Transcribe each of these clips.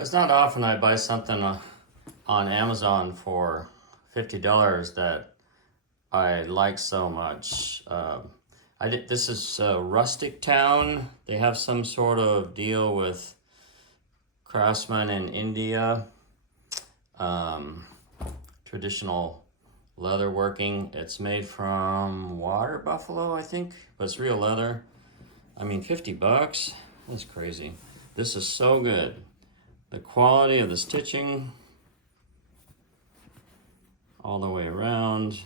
It's not often I buy something on Amazon for $50 that I like so much. This is Rustic Town. They have some sort of deal with craftsmen in India. Traditional leather working. It's made from water buffalo, I think, but it's real leather. I mean, $50? That's crazy. This is so good. The quality of the stitching all the way around.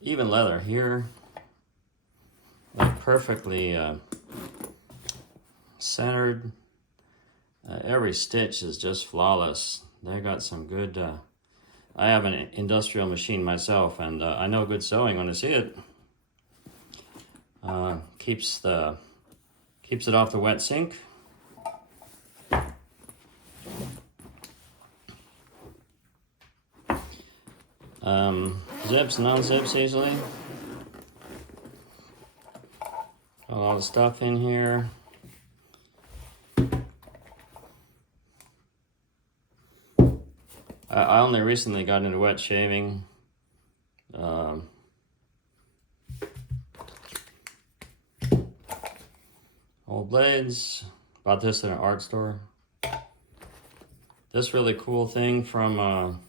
Even leather here, like perfectly centered. Every stitch is just flawless. They got some good, I have an industrial machine myself, and I know good sewing when I see it. Keeps it off the wet sink. Zips, non-zips easily. A lot of stuff in here. I only recently got into wet shaving. Old blades. Bought this in an art store. This really cool thing from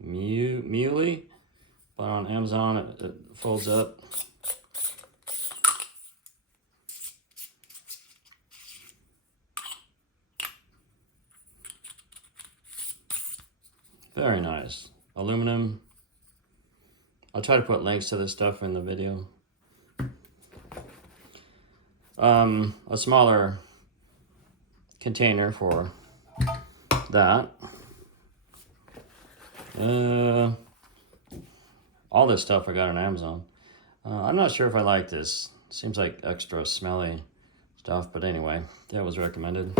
Muley, but on Amazon it folds up. Very nice. Aluminum. I'll try to put links to this stuff in the video. A smaller container for that. All this stuff I got on Amazon. I'm not sure if I like this. Seems like extra smelly stuff, but anyway, that was recommended.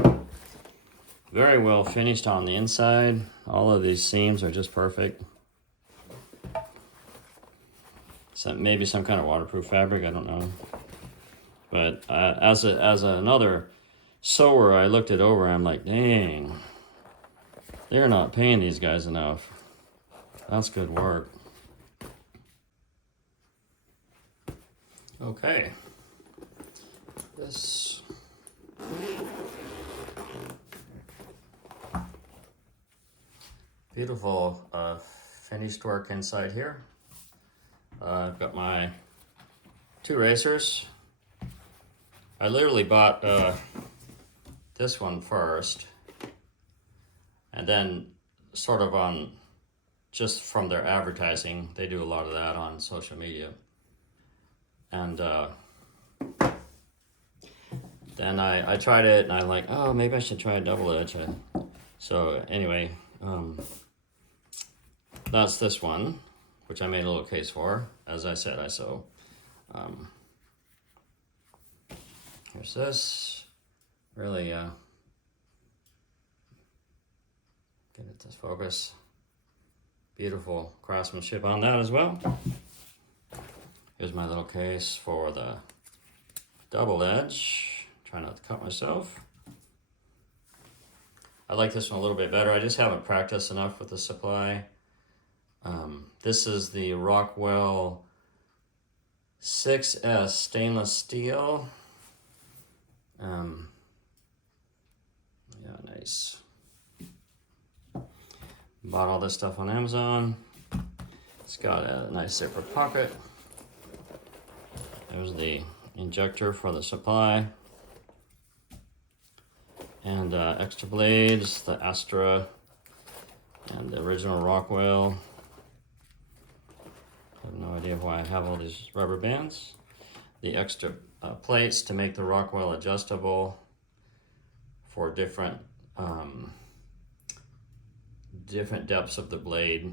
Very well finished on the inside. All of these seams are just perfect. Maybe some kind of waterproof fabric, I don't know. But as another sewer, I looked it over and I'm like, dang, they're not paying these guys enough. That's good work. Okay. This. Beautiful finished work inside here. I've got my 2 racers. I literally bought this one first, and then sort of on, just from their advertising, they do a lot of that on social media. And then I tried it, and I'm like, oh, maybe I should try a double edge. So anyway, that's this one, which I made a little case for. As I said, I sew. Here's this. Really, get it to focus. Beautiful craftsmanship on that as well. Here's my little case for the double edge. Try not to cut myself. I like this one a little bit better. I just haven't practiced enough with the supply. This is the Rockwell 6S stainless steel. Yeah, nice. Bought all this stuff on Amazon. It's got a nice zipper pocket. There's the injector for the supply. And extra blades, the Astra, and the original Rockwell. I have no idea why I have all these rubber bands. The extra plates to make the Rockwell adjustable for different depths of the blade.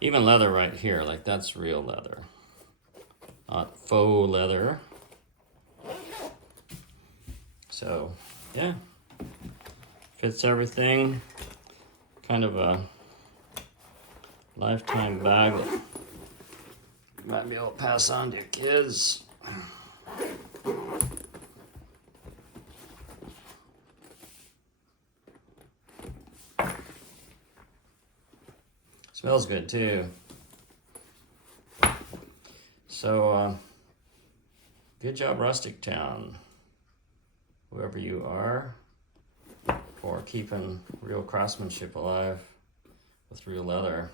Even leather right here, like that's real leather, not faux leather. So yeah, fits everything. Kind of a lifetime bag might be able to pass on to your kids. Smells good too. So, good job, Rustic Town, whoever you are, for keeping real craftsmanship alive with real leather.